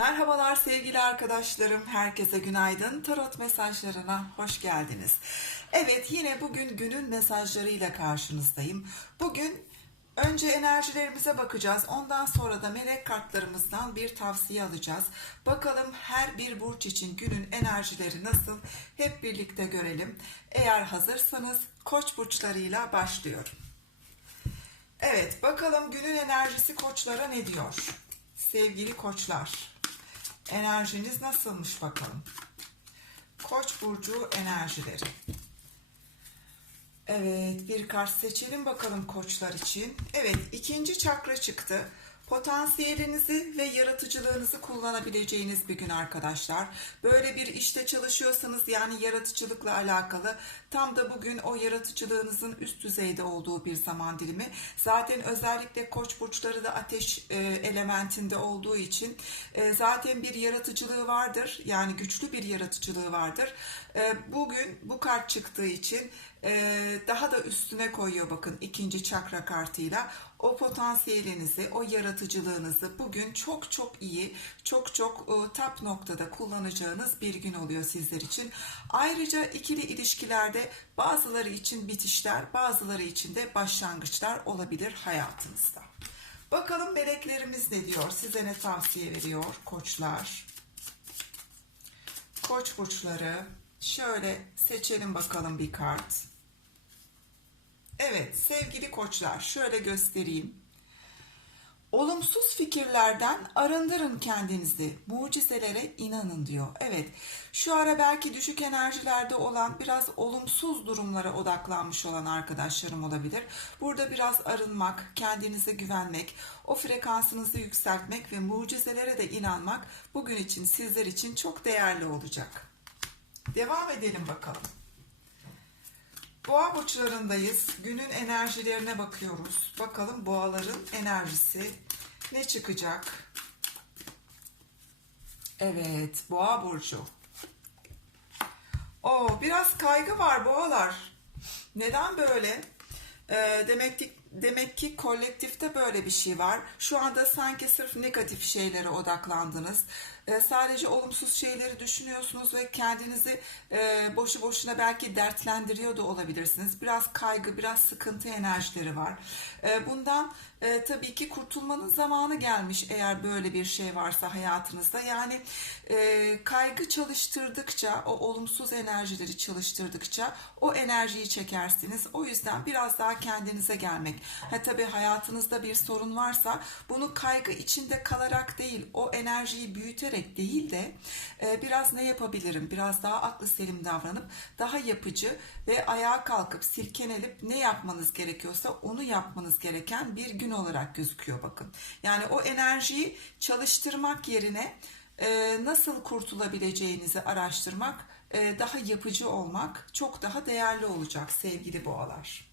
Merhabalar sevgili arkadaşlarım. Herkese günaydın. Tarot mesajlarına hoş geldiniz. Evet yine bugün günün mesajlarıyla karşınızdayım. Bugün önce enerjilerimize bakacağız. Ondan sonra da melek kartlarımızdan bir tavsiye alacağız. Bakalım her bir burç için günün enerjileri nasıl? Hep birlikte görelim. Eğer hazırsanız koç burçlarıyla başlıyorum. Evet bakalım günün enerjisi koçlara ne diyor? Sevgili koçlar. Enerjiniz nasılmış bakalım. Koç burcu enerjileri. Evet bir kart seçelim bakalım koçlar için. Evet ikinci çakra çıktı. Potansiyelinizi ve yaratıcılığınızı kullanabileceğiniz bir gün arkadaşlar. Böyle bir işte çalışıyorsanız yani yaratıcılıkla alakalı tam da bugün o yaratıcılığınızın üst düzeyde olduğu bir zaman dilimi. Zaten özellikle koç burçları da ateş e, elementinde olduğu için e, zaten bir yaratıcılığı vardır. Yani güçlü bir yaratıcılığı vardır. E, bugün bu kart çıktığı için daha da üstüne koyuyor bakın ikinci çakra kartıyla o potansiyelinizi, o yaratıcılığınızı bugün çok çok iyi, çok çok e, top noktada kullanacağınız bir gün oluyor sizler için. Ayrıca ikili ilişkilerde bazıları için bitişler, bazıları için de başlangıçlar olabilir hayatınızda. Bakalım meleklerimiz ne diyor? Size ne tavsiye veriyor koçlar? Koç burçları. Şöyle seçelim bakalım bir kart. Evet sevgili koçlar şöyle göstereyim. Olumsuz fikirlerden arındırın kendinizi. Mucizelere inanın diyor. Evet şu ara belki düşük enerjilerde olan biraz olumsuz durumlara odaklanmış olan arkadaşlarım olabilir. Burada biraz arınmak, kendinize güvenmek, o frekansınızı yükseltmek ve mucizelere de inanmak bugün için sizler için çok değerli olacak. Devam edelim bakalım. Boğa burçlarındayız. Günün enerjilerine bakıyoruz. Bakalım boğaların enerjisi ne çıkacak? Evet, boğa burcu. O biraz kaygı var boğalar. Neden böyle? Ee, demek ki demek ki kolektifte böyle bir şey var. Şu anda sanki sırf negatif şeylere odaklandınız. Ee, sadece olumsuz şeyleri düşünüyorsunuz ve kendinizi e, boşu boşuna belki dertlendiriyor da olabilirsiniz. Biraz kaygı, biraz sıkıntı enerjileri var. Ee, bundan e, tabii ki kurtulmanın zamanı gelmiş eğer böyle bir şey varsa hayatınızda. Yani e, kaygı çalıştırdıkça, o olumsuz enerjileri çalıştırdıkça o enerjiyi çekersiniz. O yüzden biraz daha kendinize gelmek. Ha tabii hayatınızda bir sorun varsa bunu kaygı içinde kalarak değil, o enerjiyi büyüterek değil de e, biraz ne yapabilirim? Biraz daha aklı selim davranıp daha yapıcı ve ayağa kalkıp silkenelip ne yapmanız gerekiyorsa onu yapmanız gereken bir gün olarak gözüküyor bakın. Yani o enerjiyi çalıştırmak yerine e, nasıl kurtulabileceğinizi araştırmak, e, daha yapıcı olmak çok daha değerli olacak sevgili boğalar.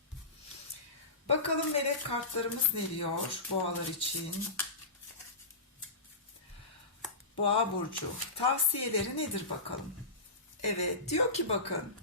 Bakalım melek kartlarımız ne diyor boğalar için? Boğa burcu tavsiyeleri nedir bakalım? Evet diyor ki bakın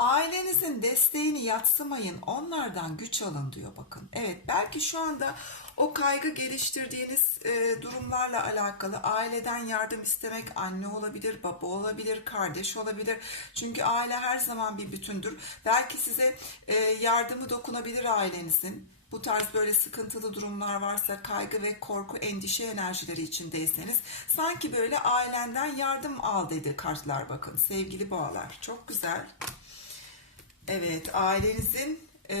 ailenizin desteğini yatsımayın onlardan güç alın diyor bakın. Evet belki şu anda o kaygı geliştirdiğiniz e, durumlarla alakalı aileden yardım istemek anne olabilir, baba olabilir, kardeş olabilir. Çünkü aile her zaman bir bütündür. Belki size e, yardımı dokunabilir ailenizin. Bu tarz böyle sıkıntılı durumlar varsa kaygı ve korku, endişe enerjileri içindeyseniz sanki böyle ailenden yardım al dedi kartlar bakın sevgili boğalar. Çok güzel. Evet ailenizin e,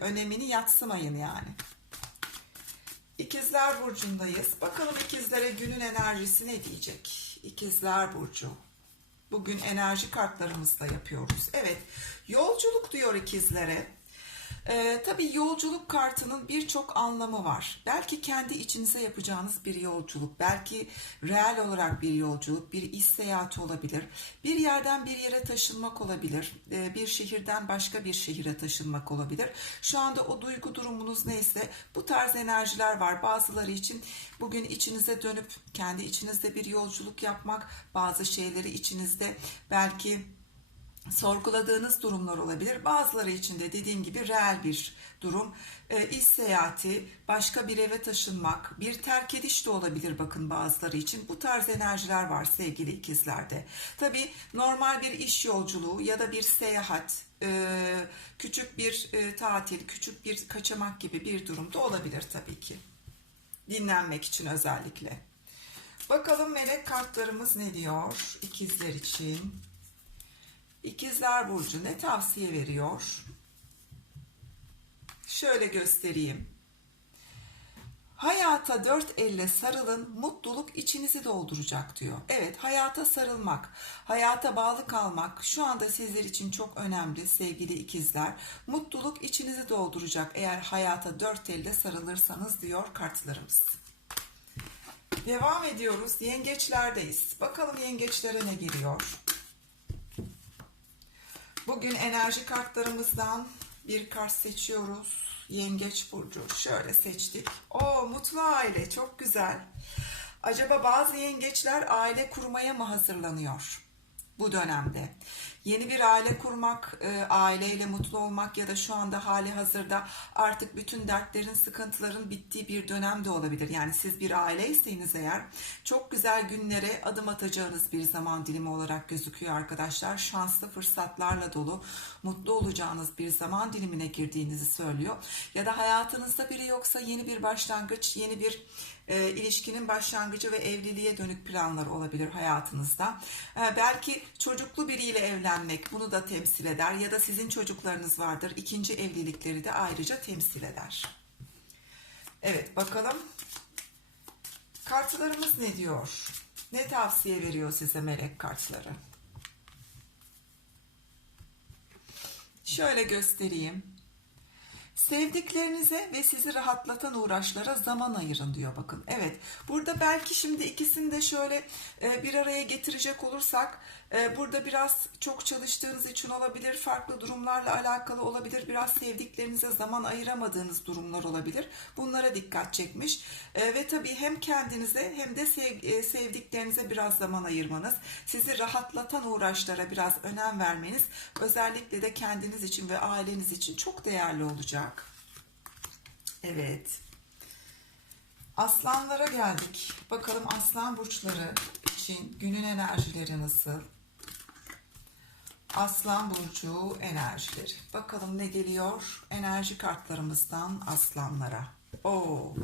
önemini yatsımayın yani. İkizler Burcu'ndayız. Bakalım ikizlere günün enerjisi ne diyecek? İkizler Burcu. Bugün enerji kartlarımızla yapıyoruz. Evet yolculuk diyor ikizlere. Ee, tabii yolculuk kartının birçok anlamı var. Belki kendi içinize yapacağınız bir yolculuk, belki reel olarak bir yolculuk, bir iş seyahati olabilir. Bir yerden bir yere taşınmak olabilir, ee, bir şehirden başka bir şehire taşınmak olabilir. Şu anda o duygu durumunuz neyse bu tarz enerjiler var. Bazıları için bugün içinize dönüp kendi içinizde bir yolculuk yapmak, bazı şeyleri içinizde belki sorguladığınız durumlar olabilir. Bazıları için de dediğim gibi reel bir durum. E, iş seyahati, başka bir eve taşınmak, bir terk ediş de olabilir bakın bazıları için. Bu tarz enerjiler var sevgili ikizlerde. Tabii normal bir iş yolculuğu ya da bir seyahat, e, küçük bir e, tatil, küçük bir kaçamak gibi bir durum da olabilir tabii ki. Dinlenmek için özellikle. Bakalım melek kartlarımız ne diyor ikizler için? İkizler Burcu ne tavsiye veriyor? Şöyle göstereyim. Hayata dört elle sarılın, mutluluk içinizi dolduracak diyor. Evet, hayata sarılmak, hayata bağlı kalmak şu anda sizler için çok önemli sevgili ikizler. Mutluluk içinizi dolduracak eğer hayata dört elle sarılırsanız diyor kartlarımız. Devam ediyoruz. Yengeçlerdeyiz. Bakalım yengeçlere ne giriyor? Bugün enerji kartlarımızdan bir kart seçiyoruz. Yengeç burcu. Şöyle seçtik. O mutlu aile çok güzel. Acaba bazı yengeçler aile kurmaya mı hazırlanıyor bu dönemde? Yeni bir aile kurmak, e, aileyle mutlu olmak ya da şu anda hali hazırda artık bütün dertlerin, sıkıntıların bittiği bir dönem de olabilir. Yani siz bir aileyseniz eğer çok güzel günlere adım atacağınız bir zaman dilimi olarak gözüküyor arkadaşlar. Şanslı fırsatlarla dolu, mutlu olacağınız bir zaman dilimine girdiğinizi söylüyor. Ya da hayatınızda biri yoksa yeni bir başlangıç, yeni bir e, ilişkinin başlangıcı ve evliliğe dönük planlar olabilir hayatınızda. E, belki çocuklu biriyle evlenmek bunu da temsil eder ya da sizin çocuklarınız vardır. İkinci evlilikleri de ayrıca temsil eder. Evet bakalım kartlarımız ne diyor? Ne tavsiye veriyor size melek kartları? Şöyle göstereyim. Sevdiklerinize ve sizi rahatlatan uğraşlara zaman ayırın diyor bakın. Evet burada belki şimdi ikisini de şöyle e, bir araya getirecek olursak e, burada biraz çok çalıştığınız için olabilir, farklı durumlarla alakalı olabilir, biraz sevdiklerinize zaman ayıramadığınız durumlar olabilir. Bunlara dikkat çekmiş E, ve tabii hem kendinize hem de sev, sevdiklerinize biraz zaman ayırmanız, sizi rahatlatan uğraşlara biraz önem vermeniz özellikle de kendiniz için ve aileniz için çok değerli olacak. Evet. Aslanlara geldik. Bakalım aslan burçları için günün enerjileri nasıl? Aslan burcu enerjileri. Bakalım ne geliyor enerji kartlarımızdan aslanlara. Oo.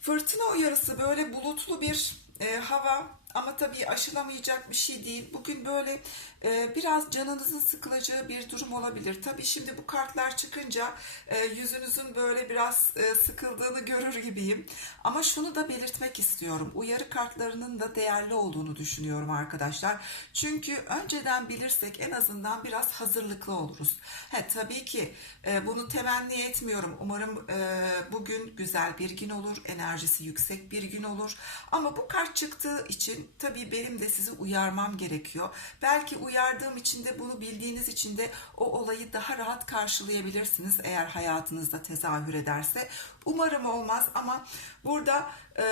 Fırtına uyarısı böyle bulutlu bir e, hava ama tabii aşılamayacak bir şey değil. Bugün böyle e, biraz canınızın sıkılacağı bir durum olabilir. Tabii şimdi bu kartlar çıkınca e, yüzünüzün böyle biraz e, sıkıldığını görür gibiyim. Ama şunu da belirtmek istiyorum. Uyarı kartlarının da değerli olduğunu düşünüyorum arkadaşlar. Çünkü önceden bilirsek en azından biraz hazırlıklı oluruz. He, tabii ki e, bunu temenni etmiyorum. Umarım e, bugün güzel bir gün olur. Enerjisi yüksek bir gün olur. Ama bu kart çıktığı için tabii benim de sizi uyarmam gerekiyor. Belki uyardığım için de bunu bildiğiniz için de o olayı daha rahat karşılayabilirsiniz eğer hayatınızda tezahür ederse. Umarım olmaz ama burada e,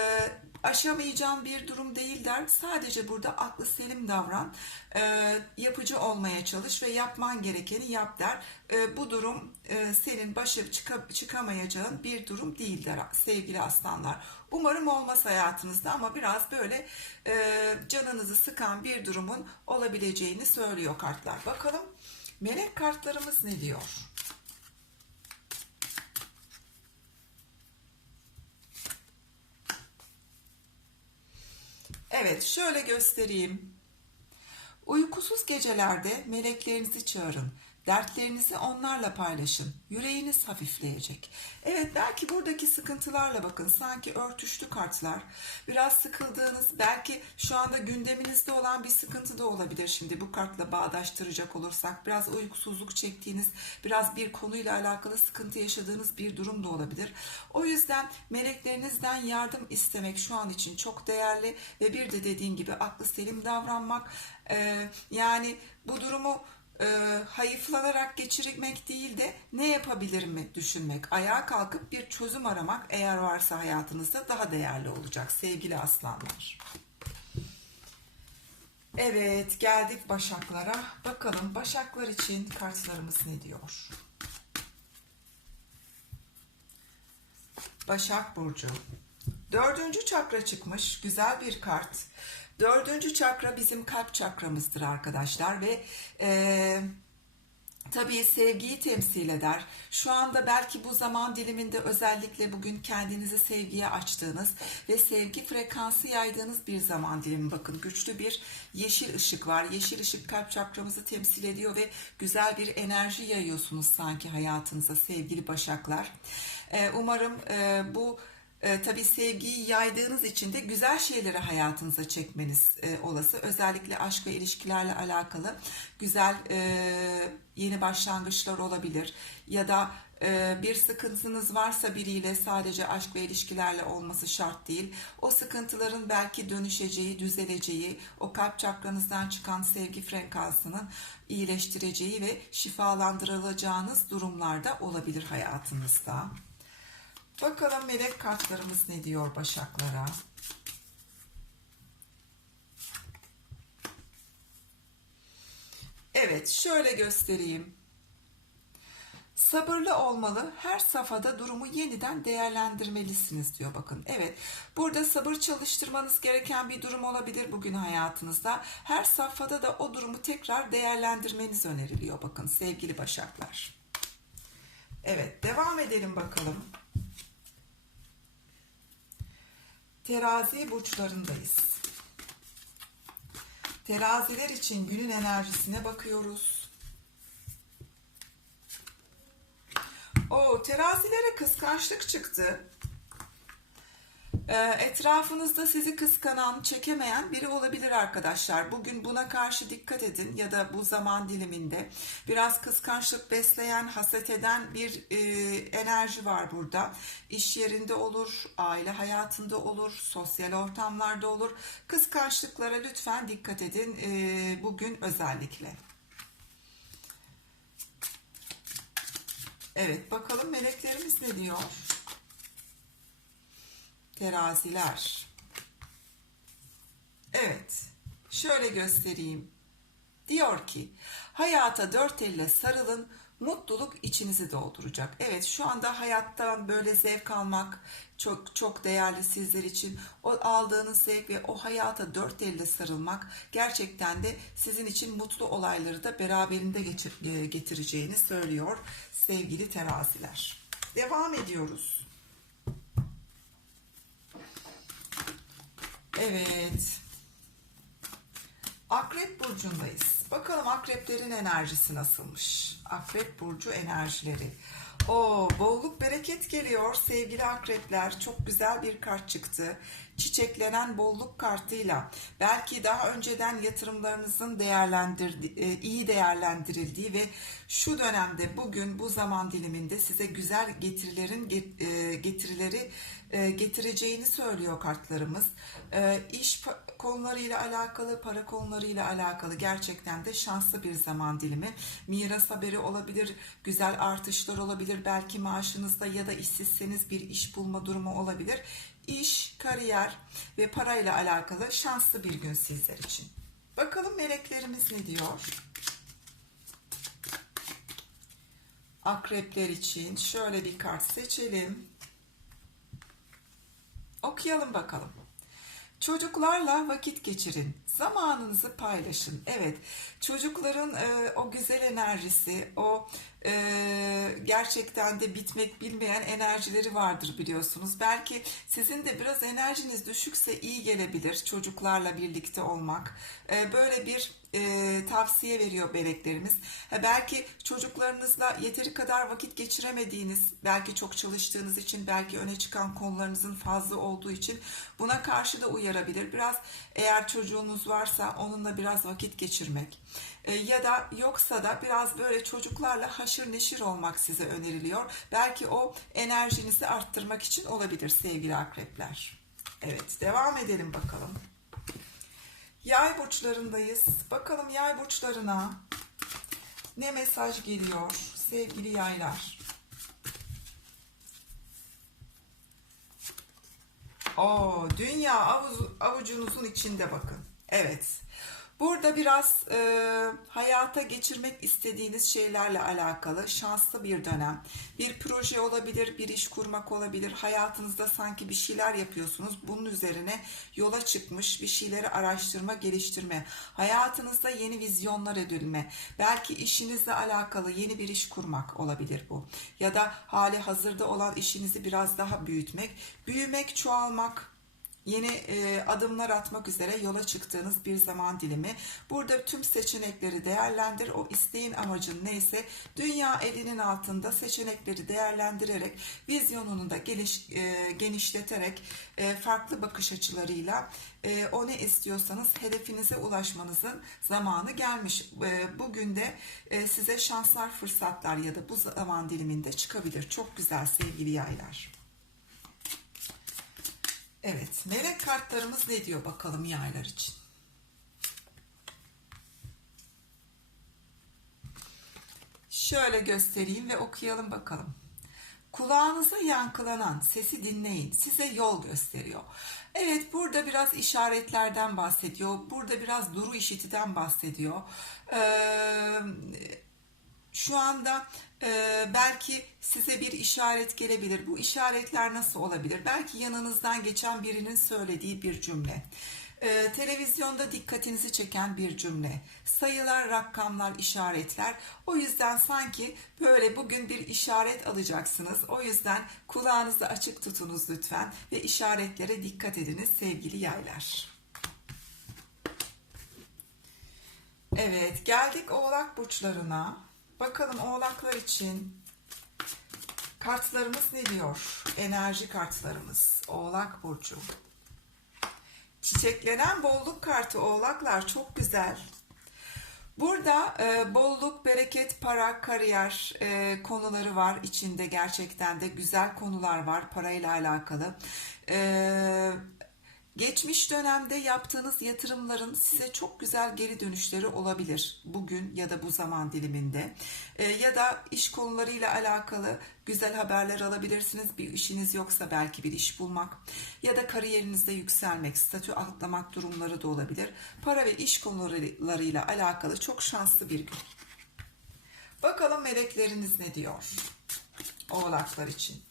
aşamayacağım bir durum değil der. Sadece burada aklı selim davran, e, yapıcı olmaya çalış ve yapman gerekeni yap der. E, bu durum e, senin başa çıka, çıkamayacağın bir durum değil der sevgili aslanlar. Umarım olmaz hayatınızda ama biraz böyle e, canınızı sıkan bir durumun olabileceğini söylüyor kartlar. Bakalım melek kartlarımız ne diyor? Evet, şöyle göstereyim. Uykusuz gecelerde meleklerinizi çağırın. Dertlerinizi onlarla paylaşın. Yüreğiniz hafifleyecek. Evet belki buradaki sıkıntılarla bakın sanki örtüştü kartlar. Biraz sıkıldığınız belki şu anda gündeminizde olan bir sıkıntı da olabilir şimdi bu kartla bağdaştıracak olursak. Biraz uykusuzluk çektiğiniz, biraz bir konuyla alakalı sıkıntı yaşadığınız bir durum da olabilir. O yüzden meleklerinizden yardım istemek şu an için çok değerli ve bir de dediğim gibi aklı selim davranmak. Ee, yani bu durumu e, hayıflanarak geçirmek değil de ne yapabilirim mi düşünmek, ayağa kalkıp bir çözüm aramak eğer varsa hayatınızda daha değerli olacak sevgili aslanlar. Evet, geldik Başaklara. Bakalım Başaklar için kartlarımız ne diyor? Başak Burcu. Dördüncü çakra çıkmış. Güzel bir kart. Dördüncü çakra bizim kalp çakramızdır arkadaşlar ve eee tabii sevgiyi temsil eder. Şu anda belki bu zaman diliminde özellikle bugün kendinizi sevgiye açtığınız ve sevgi frekansı yaydığınız bir zaman dilimi. Bakın güçlü bir yeşil ışık var. Yeşil ışık kalp çakramızı temsil ediyor ve güzel bir enerji yayıyorsunuz sanki hayatınıza sevgili başaklar. Ee, umarım e, bu e, tabii sevgiyi yaydığınız için de güzel şeyleri hayatınıza çekmeniz e, olası. Özellikle aşk ve ilişkilerle alakalı güzel e, yeni başlangıçlar olabilir. Ya da e, bir sıkıntınız varsa biriyle sadece aşk ve ilişkilerle olması şart değil. O sıkıntıların belki dönüşeceği, düzeleceği, o kalp çakranızdan çıkan sevgi frekansının iyileştireceği ve şifalandırılacağınız durumlarda olabilir hayatınızda. Bakalım melek kartlarımız ne diyor başaklara. Evet, şöyle göstereyim. Sabırlı olmalı, her safhada durumu yeniden değerlendirmelisiniz diyor bakın. Evet, burada sabır çalıştırmanız gereken bir durum olabilir bugün hayatınızda. Her safhada da o durumu tekrar değerlendirmeniz öneriliyor bakın sevgili başaklar. Evet, devam edelim bakalım. Terazi burçlarındayız. Teraziler için günün enerjisine bakıyoruz. O terazilere kıskançlık çıktı. Ee, etrafınızda sizi kıskanan, çekemeyen biri olabilir arkadaşlar. Bugün buna karşı dikkat edin ya da bu zaman diliminde biraz kıskançlık besleyen, haset eden bir e, enerji var burada. İş yerinde olur, aile hayatında olur, sosyal ortamlarda olur. Kıskançlıklara lütfen dikkat edin e, bugün özellikle. Evet bakalım meleklerimiz ne diyor? Teraziler. Evet. Şöyle göstereyim. Diyor ki hayata dört elle sarılın mutluluk içinizi dolduracak. Evet şu anda hayattan böyle zevk almak çok çok değerli sizler için. O aldığınız zevk ve o hayata dört elle sarılmak gerçekten de sizin için mutlu olayları da beraberinde geçir, getireceğini söylüyor sevgili teraziler. Devam ediyoruz. Evet. Akrep burcundayız. Bakalım akreplerin enerjisi nasılmış? Akrep burcu enerjileri. O bolluk bereket geliyor sevgili akrepler. Çok güzel bir kart çıktı. Çiçeklenen bolluk kartıyla belki daha önceden yatırımlarınızın değerlendirdi, iyi değerlendirildiği ve şu dönemde bugün bu zaman diliminde size güzel getirilerin getirileri getireceğini söylüyor kartlarımız. İş konularıyla alakalı, para konularıyla alakalı gerçekten de şanslı bir zaman dilimi. Miras haberi olabilir, güzel artışlar olabilir, belki maaşınızda ya da işsizseniz bir iş bulma durumu olabilir. İş, kariyer ve parayla alakalı şanslı bir gün sizler için. Bakalım meleklerimiz ne diyor? Akrepler için şöyle bir kart seçelim. Okuyalım bakalım. Çocuklarla vakit geçirin. Zamanınızı paylaşın. Evet, çocukların e, o güzel enerjisi, o e, gerçekten de bitmek bilmeyen enerjileri vardır biliyorsunuz. Belki sizin de biraz enerjiniz düşükse iyi gelebilir çocuklarla birlikte olmak. E, böyle bir e, tavsiye veriyor meleklerimiz. Ha, belki çocuklarınızla yeteri kadar vakit geçiremediğiniz, belki çok çalıştığınız için, belki öne çıkan konularınızın fazla olduğu için buna karşı da uyarabilir. Biraz eğer çocuğunuz varsa onunla biraz vakit geçirmek e, ya da yoksa da biraz böyle çocuklarla haşır neşir olmak size öneriliyor. Belki o enerjinizi arttırmak için olabilir sevgili akrepler. Evet devam edelim bakalım. Yay burçlarındayız. Bakalım yay burçlarına ne mesaj geliyor sevgili yaylar. O dünya avucunuzun içinde bakın. Evet. Burada biraz e, hayata geçirmek istediğiniz şeylerle alakalı şanslı bir dönem. Bir proje olabilir, bir iş kurmak olabilir. Hayatınızda sanki bir şeyler yapıyorsunuz. Bunun üzerine yola çıkmış bir şeyleri araştırma, geliştirme. Hayatınızda yeni vizyonlar edilme. Belki işinizle alakalı yeni bir iş kurmak olabilir bu. Ya da hali hazırda olan işinizi biraz daha büyütmek. Büyümek, çoğalmak, yeni e, adımlar atmak üzere yola çıktığınız bir zaman dilimi. Burada tüm seçenekleri değerlendir. O isteğin amacın neyse dünya elinin altında seçenekleri değerlendirerek vizyonunu da geliş, e, genişleterek e, farklı bakış açılarıyla e, o ne istiyorsanız hedefinize ulaşmanızın zamanı gelmiş. E, bugün de e, size şanslar, fırsatlar ya da bu zaman diliminde çıkabilir. Çok güzel sevgili yaylar. Evet, melek kartlarımız ne diyor bakalım yaylar için. Şöyle göstereyim ve okuyalım bakalım. Kulağınıza yankılanan sesi dinleyin. Size yol gösteriyor. Evet burada biraz işaretlerden bahsediyor. Burada biraz duru işitiden bahsediyor. Ee, şu anda e, belki size bir işaret gelebilir. Bu işaretler nasıl olabilir? Belki yanınızdan geçen birinin söylediği bir cümle. E, televizyonda dikkatinizi çeken bir cümle. Sayılar, rakamlar, işaretler. O yüzden sanki böyle bugün bir işaret alacaksınız. O yüzden kulağınızı açık tutunuz lütfen ve işaretlere dikkat ediniz sevgili yaylar. Evet, geldik Oğlak burçlarına. Bakalım oğlaklar için kartlarımız ne diyor? Enerji kartlarımız. Oğlak burcu. Çiçeklenen bolluk kartı oğlaklar çok güzel. Burada e, bolluk, bereket, para, kariyer e, konuları var içinde gerçekten de güzel konular var parayla alakalı. E, Geçmiş dönemde yaptığınız yatırımların size çok güzel geri dönüşleri olabilir. Bugün ya da bu zaman diliminde. E, ya da iş konularıyla alakalı güzel haberler alabilirsiniz. Bir işiniz yoksa belki bir iş bulmak. Ya da kariyerinizde yükselmek, statü atlamak durumları da olabilir. Para ve iş konularıyla alakalı çok şanslı bir gün. Bakalım melekleriniz ne diyor? Oğlaklar için.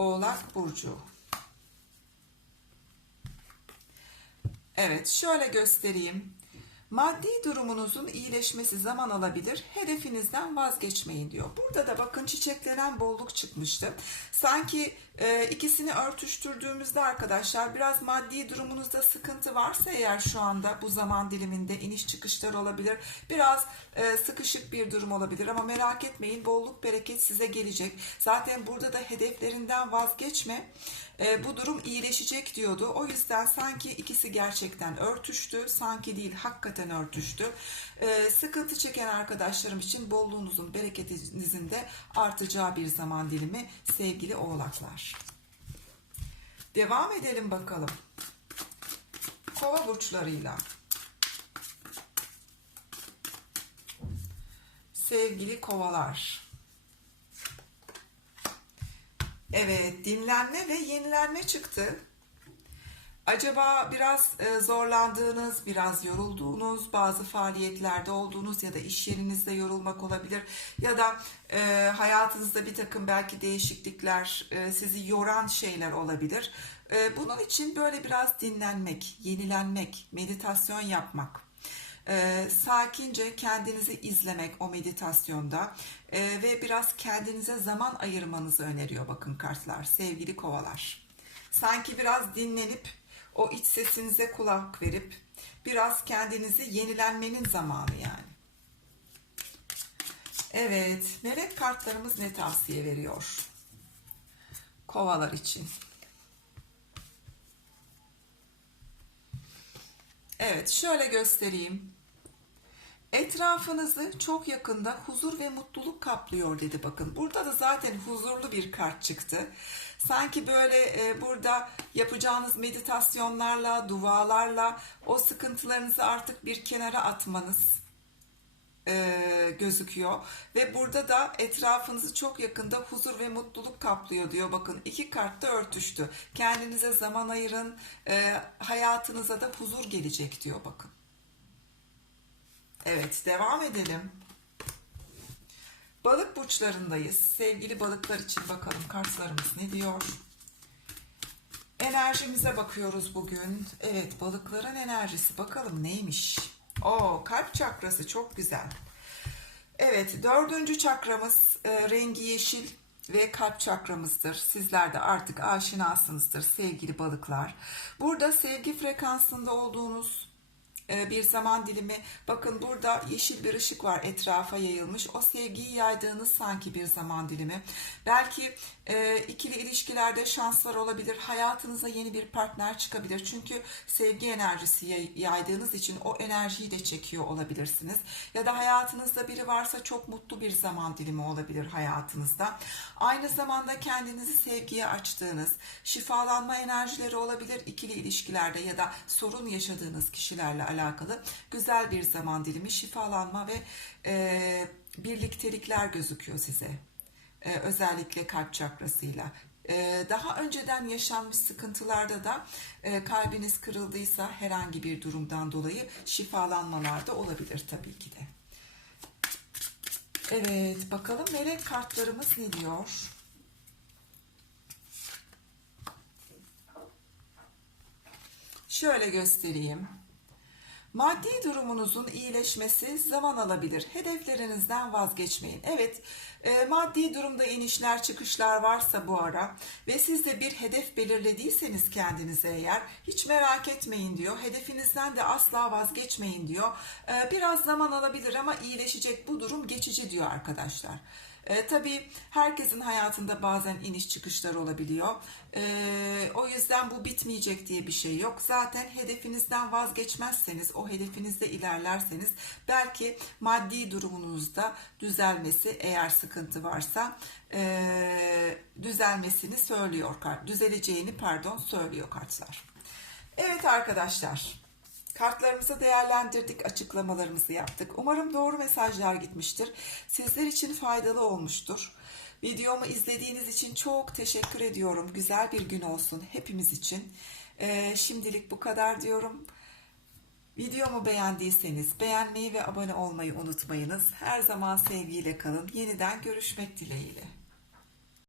Oğlak Burcu. Evet şöyle göstereyim. Maddi durumunuzun iyileşmesi zaman alabilir. Hedefinizden vazgeçmeyin diyor. Burada da bakın çiçeklenen bolluk çıkmıştı. Sanki e, ikisini örtüştürdüğümüzde arkadaşlar biraz maddi durumunuzda sıkıntı varsa eğer şu anda bu zaman diliminde iniş çıkışlar olabilir. Biraz e, sıkışık bir durum olabilir ama merak etmeyin bolluk bereket size gelecek. Zaten burada da hedeflerinden vazgeçme. E, bu durum iyileşecek diyordu. O yüzden sanki ikisi gerçekten örtüştü. Sanki değil hakikaten örtüştü. E, sıkıntı çeken arkadaşlarım için bolluğunuzun, bereketinizin de artacağı bir zaman dilimi sevgili oğlaklar. Devam edelim bakalım. Kova burçlarıyla. Sevgili kovalar. Evet, dinlenme ve yenilenme çıktı. Acaba biraz e, zorlandığınız, biraz yorulduğunuz, bazı faaliyetlerde olduğunuz ya da iş yerinizde yorulmak olabilir ya da e, hayatınızda bir takım belki değişiklikler, e, sizi yoran şeyler olabilir. Bunun için böyle biraz dinlenmek, yenilenmek, meditasyon yapmak, sakince kendinizi izlemek o meditasyonda ve biraz kendinize zaman ayırmanızı öneriyor bakın kartlar sevgili kovalar. Sanki biraz dinlenip o iç sesinize kulak verip biraz kendinizi yenilenmenin zamanı yani. Evet, melek kartlarımız ne tavsiye veriyor? Kovalar için. Evet, şöyle göstereyim. Etrafınızı çok yakında huzur ve mutluluk kaplıyor dedi bakın. Burada da zaten huzurlu bir kart çıktı. Sanki böyle e, burada yapacağınız meditasyonlarla, dualarla o sıkıntılarınızı artık bir kenara atmanız, e, gözüküyor ve burada da etrafınızı çok yakında huzur ve mutluluk kaplıyor diyor. Bakın iki kart da örtüştü. Kendinize zaman ayırın, e, hayatınıza da huzur gelecek diyor bakın. Evet, devam edelim. Balık burçlarındayız. Sevgili balıklar için bakalım kartlarımız ne diyor? Enerjimize bakıyoruz bugün. Evet, balıkların enerjisi bakalım neymiş? Oo, kalp çakrası çok güzel. Evet, dördüncü çakramız e, rengi yeşil ve kalp çakramızdır. Sizler de artık aşinasınızdır sevgili balıklar. Burada sevgi frekansında olduğunuz bir zaman dilimi. Bakın burada yeşil bir ışık var etrafa yayılmış. O sevgiyi yaydığınız sanki bir zaman dilimi. Belki e, ikili ilişkilerde şanslar olabilir. Hayatınıza yeni bir partner çıkabilir. Çünkü sevgi enerjisi yay- yaydığınız için o enerjiyi de çekiyor olabilirsiniz. Ya da hayatınızda biri varsa çok mutlu bir zaman dilimi olabilir hayatınızda. Aynı zamanda kendinizi sevgiye açtığınız, şifalanma enerjileri olabilir ikili ilişkilerde ya da sorun yaşadığınız kişilerle alakalı güzel bir zaman dilimi, şifalanma ve e, birliktelikler gözüküyor size. E, özellikle kalp çakrasıyla. E, daha önceden yaşanmış sıkıntılarda da e, kalbiniz kırıldıysa herhangi bir durumdan dolayı şifalanmalar da olabilir tabii ki de. Evet, bakalım melek kartlarımız ne diyor? Şöyle göstereyim. Maddi durumunuzun iyileşmesi zaman alabilir. Hedeflerinizden vazgeçmeyin. Evet, e, maddi durumda inişler çıkışlar varsa bu ara ve siz de bir hedef belirlediyseniz kendinize eğer hiç merak etmeyin diyor. Hedefinizden de asla vazgeçmeyin diyor. E, biraz zaman alabilir ama iyileşecek bu durum geçici diyor arkadaşlar. E, tabii herkesin hayatında bazen iniş çıkışlar olabiliyor. E, o yüzden bu bitmeyecek diye bir şey yok. Zaten hedefinizden vazgeçmezseniz, o hedefinizde ilerlerseniz belki maddi durumunuzda düzelmesi eğer sıkıntı varsa e, düzelmesini söylüyor kart, düzeleceğini pardon söylüyor kartlar. Evet arkadaşlar. Kartlarımızı değerlendirdik, açıklamalarımızı yaptık. Umarım doğru mesajlar gitmiştir. Sizler için faydalı olmuştur. Videomu izlediğiniz için çok teşekkür ediyorum. Güzel bir gün olsun hepimiz için. Ee, şimdilik bu kadar diyorum. Videomu beğendiyseniz beğenmeyi ve abone olmayı unutmayınız. Her zaman sevgiyle kalın. Yeniden görüşmek dileğiyle.